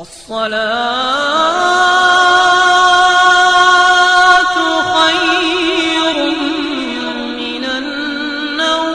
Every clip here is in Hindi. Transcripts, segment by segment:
अस्सलातु खैरुम मिनन नौम।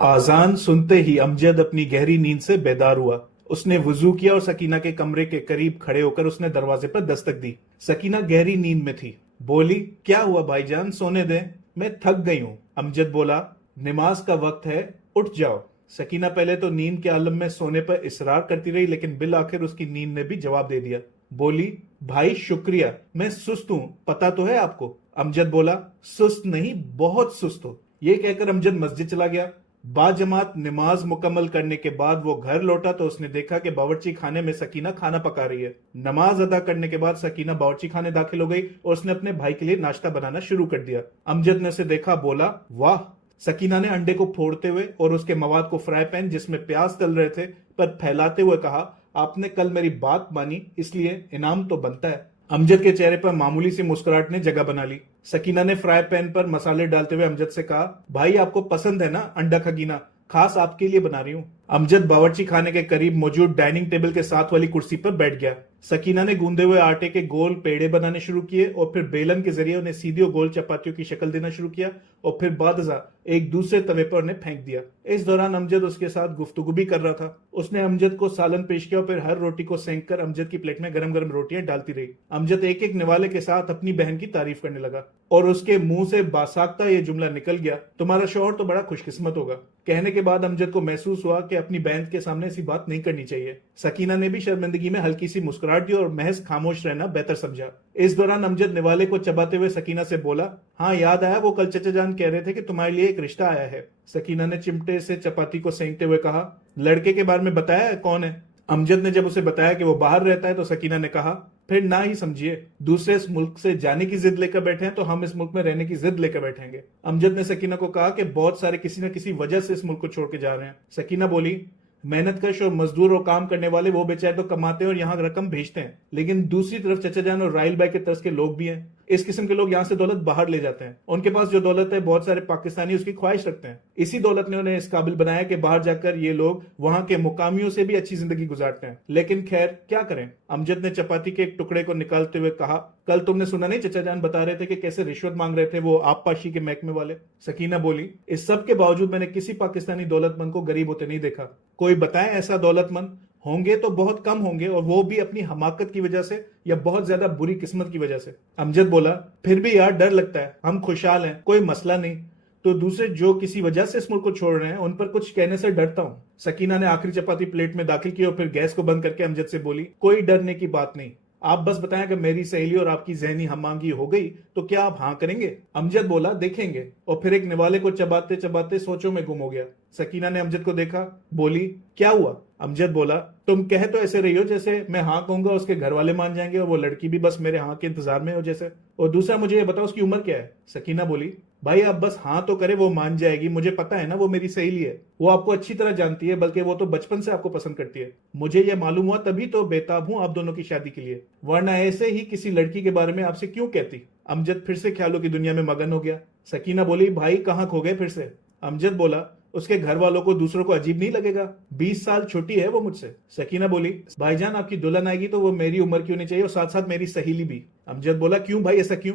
आजान सुनते ही अमजद अपनी गहरी नींद से बेदार हुआ। उसने वुजू किया और सकीना के कमरे के करीब खड़े होकर उसने दरवाजे पर दस्तक दी। सकीना गहरी नींद में थी। बोली, क्या हुआ भाईजान, सोने दें, मैं थक गई हूँ। अमजद बोला, नमाज का वक्त है, उठ जाओ। सकीना पहले तो नींद के आलम में सोने पर इसरार करती रही, लेकिन बिल आखिर उसकी नींद ने भी जवाब दे दिया। बोली, भाई शुक्रिया, मैं सुस्त हूँ, पता तो है आपको। अमजद बोला, सुस्त नहीं, बहुत सुस्त हो। ये कहकर अमजद मस्जिद चला गया। बाजमात नमाज मुकम्मल करने के बाद वो घर लौटा तो उसने देखा कि बावर्ची खाने में सकीना खाना पका रही है। नमाज अदा करने के बाद सकीना बावर्ची खाने दाखिल हो गई और उसने अपने भाई के लिए नाश्ता बनाना शुरू कर दिया। अमजद ने उसे देखा, बोला, वाह। सकीना ने अंडे को फोड़ते हुए और उसके मवाद को फ्राई पैन जिसमें प्याज तल रहे थे पर फैलाते हुए कहा, आपने कल मेरी बात मानी, इसलिए इनाम तो बनता है। अमजद के चेहरे पर मामूली सी मुस्कुराहट ने जगह बना ली। सकीना ने फ्राई पैन पर मसाले डालते हुए अमजद से कहा, भाई आपको पसंद है ना अंडा खगीना, खास आपके लिए बना रही हूँ। अमजद बावर्ची खाने के करीब मौजूद डाइनिंग टेबल के साथ वाली कुर्सी पर बैठ गया। सकीना ने गूंदे हुए आटे के गोल पेड़े बनाने शुरू किए और फिर बेलन के जरिए उन्हें सीधी और गोल चपातियों की शक्ल देना शुरू किया और फिर बादजा एक दूसरे तवे पर उन्हें फेंक दिया। इस दौरान अमजद उसके साथ गुफ्तगू भी कर रहा था। उसने अमजद को सालन पेश किया और फिर हर रोटी को सेंक कर अमजद की प्लेट में गरम गरम रोटियां डालती रही। अमजद एक एक निवाले के साथ अपनी बहन की तारीफ करने लगा और उसके मुंह से बासाख्ता ये जुमला निकल गया, तुम्हारा शौहर तो बड़ा खुशकिस्मत होगा। कहने के बाद अमजद को महसूस हुआ कि अपनी बहन के सामने ऐसी बात नहीं करनी चाहिए। सकीना ने भी शर्मिंदगी में हल्की सी मुस्कुराहट दी और महज खामोश रहना बेहतर समझा। इस दौरान अमजद निवाले को चबाते हुए सकीना से बोला, हाँ याद आया, वो कल चचा जान कह रहे थे कि तुम्हारे लिए एक रिश्ता आया है। सकीना ने चिमटे से चपाती को सेंकते हुए कहा, लड़के के बारे में बताया, कौन है? अमजद ने जब उसे बताया कि वो बाहर रहता है तो सकीना ने कहा, फिर ना ही समझिए, दूसरे इस मुल्क से जाने की जिद लेकर बैठे हैं तो हम इस मुल्क में रहने की जिद लेकर बैठेंगे। अमजद ने सकीना को कहा कि बहुत सारे किसी न किसी वजह से इस मुल्क को छोड़ के जा रहे हैं। सकीना बोली, मेहनतकश और मजदूर और काम करने वाले वो बेचारे तो कमाते हैं और यहाँ रकम भेजते हैं, लेकिन दूसरी तरफ चचा जान और राइल भाई के तरस के लोग भी हैं। इस किस्म के लोग यहाँ से दौलत बाहर ले जाते हैं। उनके पास जो दौलत है, बहुत सारे पाकिस्तानी उसकी ख्वाहिश रखते हैं। इसी दौलत ने उन्हें इस काबिल बनाया कि बाहर जाकर ये लोग वहां के मुकामियों से भी अच्छी जिंदगी गुजारते हैं। लेकिन खैर क्या करें। अमजद ने चपाती के एक टुकड़े को निकालते हुए कहा, कल तुमने सुना नहीं, चचा जान बता रहे थे कि कैसे रिश्वत मांग रहे थे वो आबपाशी के महकमे वाले। सकीना बोली, इस सब के बावजूद मैंने किसी पाकिस्तानी दौलतमंद को गरीब होते नहीं देखा। कोई बताए ऐसा दौलतमंद? होंगे तो बहुत कम होंगे, और वो भी अपनी हमाकत की वजह से या बहुत ज्यादा बुरी किस्मत की वजह से। अमजद बोला, फिर भी यार डर लगता है, हम खुशहाल हैं, कोई मसला नहीं, तो दूसरे जो किसी वजह से इस मुल्क को छोड़ रहे हैं उन पर कुछ कहने से डरता हूं। सकीना ने आखिरी चपाती प्लेट में दाखिल की और फिर गैस को बंद करके अमजद से बोली, कोई डरने की बात नहीं, आप बस बताएं कि मेरी सहेली और आपकी जहनी हमआंगी हो गई तो क्या आप हाँ करेंगे? अमजद बोला, देखेंगे, और फिर एक निवाले को चबाते चबाते सोचों में गुम हो गया। सकीना ने अमजद को देखा, बोली, क्या हुआ? अमजद बोला, तुम कह तो ऐसे रही हो जैसे मैं हाँ कहूंगा उसके घर वाले मान जाएंगे और वो लड़की भी बस मेरे हाँ के इंतजार में हो जैसे। और दूसरा, मुझे ये बताओ उसकी उम्र क्या है? सकीना बोली, भाई आप बस हाँ तो करे, वो मान जाएगी, मुझे पता है ना, वो मेरी सहेली है, वो आपको अच्छी तरह जानती है, बल्कि वो तो बचपन से आपको पसंद करती है। मुझे यह मालूम हुआ तभी तो बेताब हूं आप दोनों की शादी के लिए, वरना ऐसे ही किसी लड़की के बारे में आपसे क्यों कहती। अमजद फिर से ख्यालों की दुनिया में मगन हो गया। सकीना बोली, भाई कहाँ खो गए फिर से? अमजद बोला, उसके घर वालों को दूसरों को अजीब नहीं लगेगा? 20 साल छोटी है वो मुझसे। सकीना बोली, भाईजान आपकी दुल्हन आएगी तो वो मेरी उम्र क्यों नहीं चाहिए, और साथ साथ मेरी सहेली भी। अमजद बोला, क्यों भाई, ऐसा क्यों?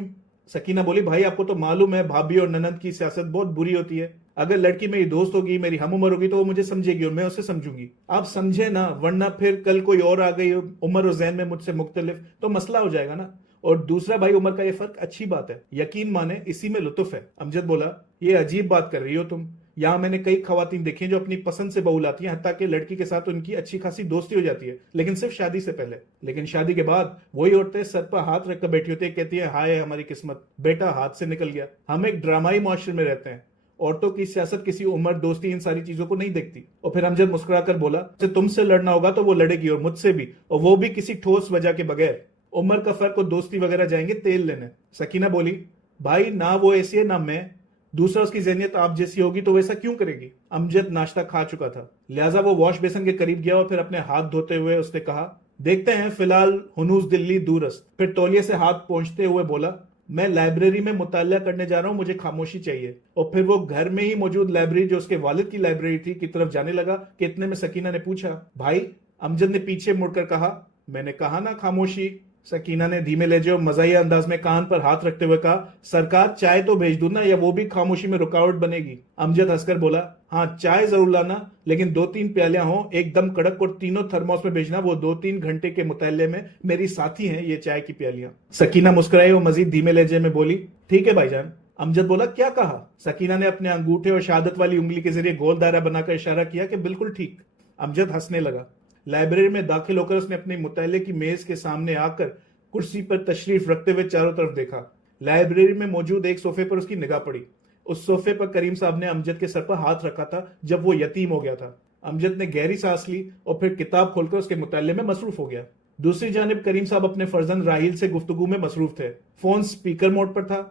सकीना बोली, भाई आपको तो मालूम है भाभी और ननद की सियासत बहुत बुरी होती है। अगर लड़की मेरी दोस्त होगी, मेरी हम उम्र होगी, तो वो मुझे समझेगी और मैं उसे समझूंगी। आप समझे ना, वरना फिर कल कोई और आ गई उम्र और ज़हन में मुझसे मुख्तलिफ तो मसला हो जाएगा ना। और दूसरा भाई, उम्र का ये फर्क अच्छी बात है, यकीन माने इसी में लुत्फ है। अमजद बोला, ये अजीब बात कर रही हो तुम। यहाँ मैंने कई खवातीन देखी जो अपनी पसंद से बहू लाती हैं, हत्ता कि लड़की के साथ उनकी अच्छी खासी दोस्ती हो जाती है, लेकिन सिर्फ शादी से पहले। लेकिन शादी के बाद वही औरतें सर पर हाथ रखकर बैठी होती है, कहती है, हाय हमारी किस्मत, बेटा हाथ से निकल गया। हम एक ड्रामाई मुआशरे में रहते हैं। औरतों की सियासत किसी उम्र, दोस्ती, इन सारी चीजों को नहीं देखती। और फिर अमजद मुस्कुराकर बोला, तुमसे लड़ना होगा तो वो लड़ेगी, और मुझसे भी, और वो भी किसी ठोस वजह के बगैर। उम्र का फर्क और दोस्ती वगैरह जाएंगे तेल लेने। सकीना बोली, भाई ना वो ऐसी है ना मैं, दूसरा उसकी ज़हनियत आप जैसी होगी तो वैसा क्यों करेगी? अमजद नाश्ता खा चुका था, लिहाजा वो वॉश बेसन के करीब गया और फिर अपने हाथ धोते हुए उसने कहा, देखते हैं, फिलहाल हुनूस दिल्ली दूरस्त। फिर तौलिए से हाथ पोंछते हुए बोला, मैं लाइब्रेरी में मुतालिया करने जा रहा हूं, मुझे खामोशी चाहिए। और फिर वो घर में ही मौजूद लाइब्रेरी जो उसके वालिद की लाइब्रेरी थी की तरफ जाने लगा कि इतने में सकीना ने पूछा, भाई अमजद ने पीछे मुड़कर कहा, मैंने कहा ना खामोशी। सकीना ने धीमे लहजे और मजाहिया अंदाज में कान पर हाथ रखते हुए कहा, सरकार चाय तो भेज दूं ना, या वो भी खामोशी में रुकावट बनेगी? अमजद हंसकर बोला, हाँ चाय जरूर लाना, लेकिन 2-3 प्यालियां हो, एकदम कड़क, और तीनों थर्मोस में भेजना। वो 2-3 घंटे के मुताले में मेरी साथी हैं ये चाय की प्यालियां। सकीना मुस्कुराई और मजीद धीमे लहजे में बोली, ठीक है भाईजान। अमजद बोला, क्या कहा? सकीना ने अपने अंगूठे और शहादत वाली उंगली के जरिए गोल दायरा बनाकर इशारा किया कि बिल्कुल ठीक। अमजद हंसने लगा। लाइब्रेरी में दाखिल होकर उसने अपने मुतल्ले की मेज के सामने आकर कुर्सी पर तशरीफ रखते हुए चारों तरफ देखा। लाइब्रेरी में मौजूद एक सोफे पर उसकी निगाह पड़ी। उस सोफे पर करीम साहब ने अमजद के सर पर हाथ रखा था जब वो यतीम हो गया था। अमजद ने गहरी सांस ली और फिर किताब खोलकर उसके मुतल्ले में मसरूफ हो गया। दूसरी जानिब करीम साहब अपने फर्जंद राहिल से गुफ्तगू में मसरूफ थे। फोन स्पीकर मोड पर था।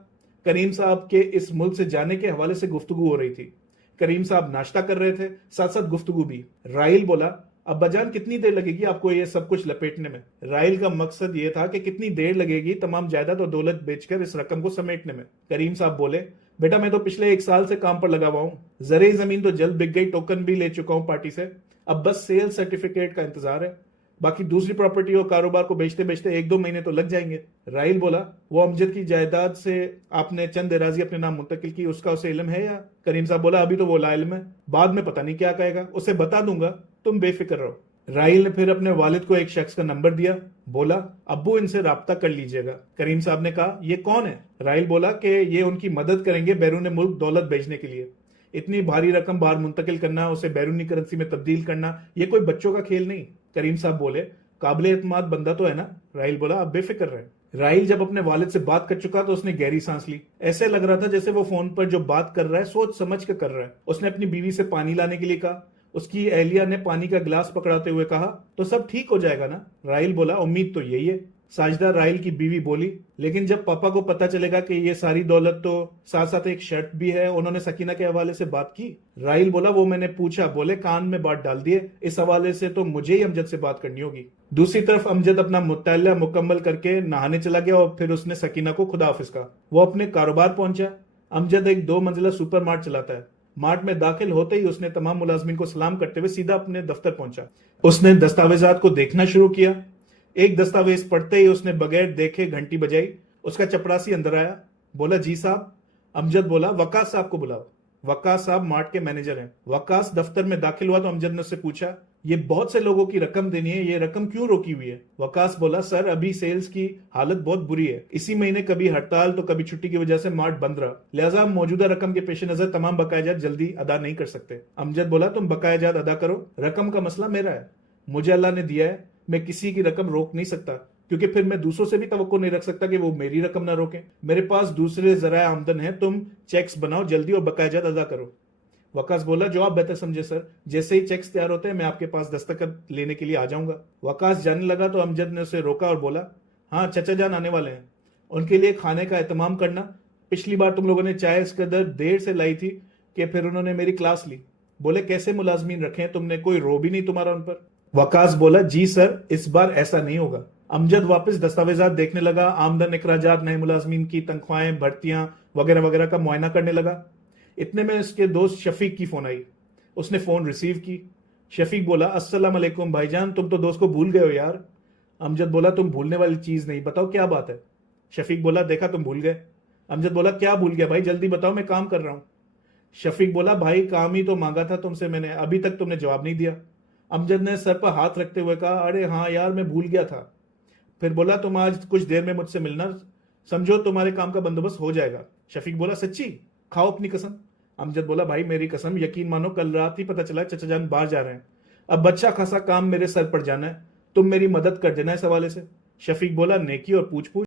करीम साहब के इस मुल्क से जाने के हवाले से गुफ्तगू हो रही थी। करीम साहब नाश्ता कर रहे थे, साथ साथ गुफ्तगू भी। राहिल बोला, अब्बाजान कितनी देर लगेगी आपको ये सब कुछ लपेटने में? राहिल का मकसद ये था कि कितनी देर लगेगी तमाम जायदाद और दौलत बेचकर इस रकम को समेटने में। करीम साहब बोले, बेटा मैं तो पिछले 1 साल से काम पर लगा हुआ हूं। जरे जमीन तो जल्द बिक गई, टोकन भी ले चुका हूं पार्टी से। अब बस सेल सर्टिफिकेट का इंतजार है। बाकी दूसरी प्रॉपर्टी और कारोबार को बेचते बेचते 1-2 महीने तो लग जाएंगे। राहिल बोला, वो अमजद की जायदाद से आपने चंद एराजी अपने नाम मुंतकिल की, उसका उसे इल्म है या? करीम साहब बोला, अभी तो वो लाइल्म है, बाद में पता नहीं क्या कहेगा, उसे बता दूंगा, तुम बेफिक्र रहो। राहिल ने फिर अपने वालिद को एक शख्स का नंबर दिया। बोला, अब्बू इनसे राब्ता कर लीजिएगा। करीम साहब ने कहा, ये कौन है? राहिल बोला कि ये उनकी मदद करेंगे बैरून मुल्क दौलत भेजने के लिए। इतनी भारी रकम बाहर मुंतकिल करना, उसे बैरूनी करेंसी में तब्दील करना, ये कोई बच्चों का खेल नहीं। करीम साहब बोले, काबिल एतमाद बंदा तो है ना? राहिल बोला, अब बेफिक्र रहे। राहिल जब अपने वालिद से बात कर चुका तो उसने गहरी सांस ली। ऐसे लग रहा था जैसे वो फोन पर जो बात कर रहा है सोच समझ कर रहा है। उसने अपनी बीवी से पानी लाने के लिए कहा। उसकी अहलिया ने पानी का गिलास पकड़ाते हुए कहा, तो सब ठीक हो जाएगा ना? राहिल बोला, उम्मीद तो यही है। साजदा राहिल की बीवी बोली, लेकिन जब पापा को पता चलेगा कि ये सारी दौलत तो साथ साथ एक शर्ट भी है, उन्होंने सकीना के हवाले से बात की? राहिल बोला, वो मैंने पूछा, बोले कान में बात डाल दिए, इस हवाले से तो मुझे ही अमजद से बात करनी होगी। दूसरी तरफ अमजद अपना मुतल्ला मुकम्मल करके नहाने चला गया और फिर उसने सकीना को खुदा हाफिज कहा। वो अपने कारोबार पहुंचा। अमजद एक 2 मंजिला सुपर मार्ट चलाता है। मार्ट में दाखिल होते ही उसने तमाम मुलाजमीन को सलाम करते हुए सीधा अपने दफ्तर पहुंचा। उसने दस्तावेजात को देखना शुरू किया। एक दस्तावेज पढ़ते ही उसने बगैर देखे घंटी बजाई। उसका चपरासी अंदर आया। बोला, जी साहब। अमजद बोला, वकास साहब को बुलाओ। वकास साहब मार्ट के मैनेजर हैं। वकास दफ्तर में दाखिल हुआ तो अमजद ने उससे पूछा, ये बहुत से लोगों की रकम देनी है, ये रकम क्यों रोकी हुई है? वकास बोला, सर अभी सेल्स की हालत बहुत बुरी है। इसी महीने कभी हड़ताल तो कभी छुट्टी की वजह से मार्ट बंद रहा, लिहाजा हम मौजूदा रकम के पेश नजर तमाम बकायाजात जल्दी अदा नहीं कर सकते। अमजद बोला, तुम बकायाजात अदा करो, रकम का मसला मेरा है, मुझे अल्लाह ने दिया है, मैं किसी की रकम रोक नहीं सकता, क्योंकि फिर मैं दूसरों से भी तवक्को नहीं रख सकता कि वो मेरी रकम ना रोकें। मेरे पास दूसरे जराए आमदन है, तुम चेक्स बनाओ जल्दी और बकायाजात अदा करो। वकास बोला, जो आप बेहतर समझे सर, जैसे ही चेक्स तैयार होते हैं मैं आपके पास दस्तखत लेने के लिए आ जाऊंगा। वकास जाने लगा तो अमजद ने उसे रोका और बोला, हाँ चचा जान आने वाले हैं, उनके लिए खाने का एहतमाम करना। पिछली बार तुम लोगों ने चाय इस कदर देर से लाई थी कि फिर उन्होंने मेरी क्लास ली। बोले, कैसे मुलाजमीन रखे हैं तुमने, कोई रो भी नहीं तुम्हारा उन पर? वकास बोला, जी सर इस बार ऐसा नहीं होगा। अमजद वापस दस्तावेजात देखने लगा। आमदन, इखराजात, नए मुलाजमीन की तनख्वाहें, भर्तियां वगैरह वगैरह का मुआयना करने लगा। इतने में उसके दोस्त शफीक की फोन आई। उसने फोन रिसीव की। शफीक बोला, अस्सलाम वालेकुम भाईजान, तुम तो दोस्त को भूल गए हो यार। अमजद बोला, तुम भूलने वाली चीज नहीं, बताओ क्या बात है? शफीक बोला, देखा तुम भूल गए। अमजद बोला, क्या भूल गया भाई, जल्दी बताओ, मैं काम कर रहा हूं। शफीक बोला, भाई काम ही तो मांगा था तुमसे मैंने, अभी तक तुमने जवाब नहीं दिया। अमजद ने सर पर हाथ रखते हुए कहा, अरे हाँ यार मैं भूल गया था। फिर बोला, तुम आज कुछ देर में मुझसे मिलना, समझो तुम्हारे काम का बंदोबस्त हो जाएगा। शफीक बोला, सच्ची? खाओ अपनी कसम। अमजद बोला, भाई मेरी कसम, यकीन मानो कल रात ही पता चला चचा जान बाहर जा रहे हैं, अब बच्चा खासा काम मेरे सर पर जाना है, तुम मेरी मदद कर देना इस हवाले से। शफीक बोला, नेकी और पूछ पूछ